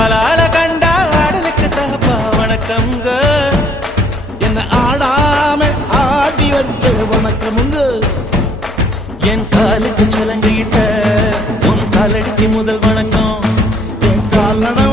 ஆளால கண்டா ஆடலுக்கு தகப்பா வணக்கம்ங்க. என்ன ஆடாம ஆடி வச்ச வணக்கமுங்க. என் காலுக்கு சலங்கையிட்ட உன் காலடிக்கு முதல் வணக்கம். என் காலட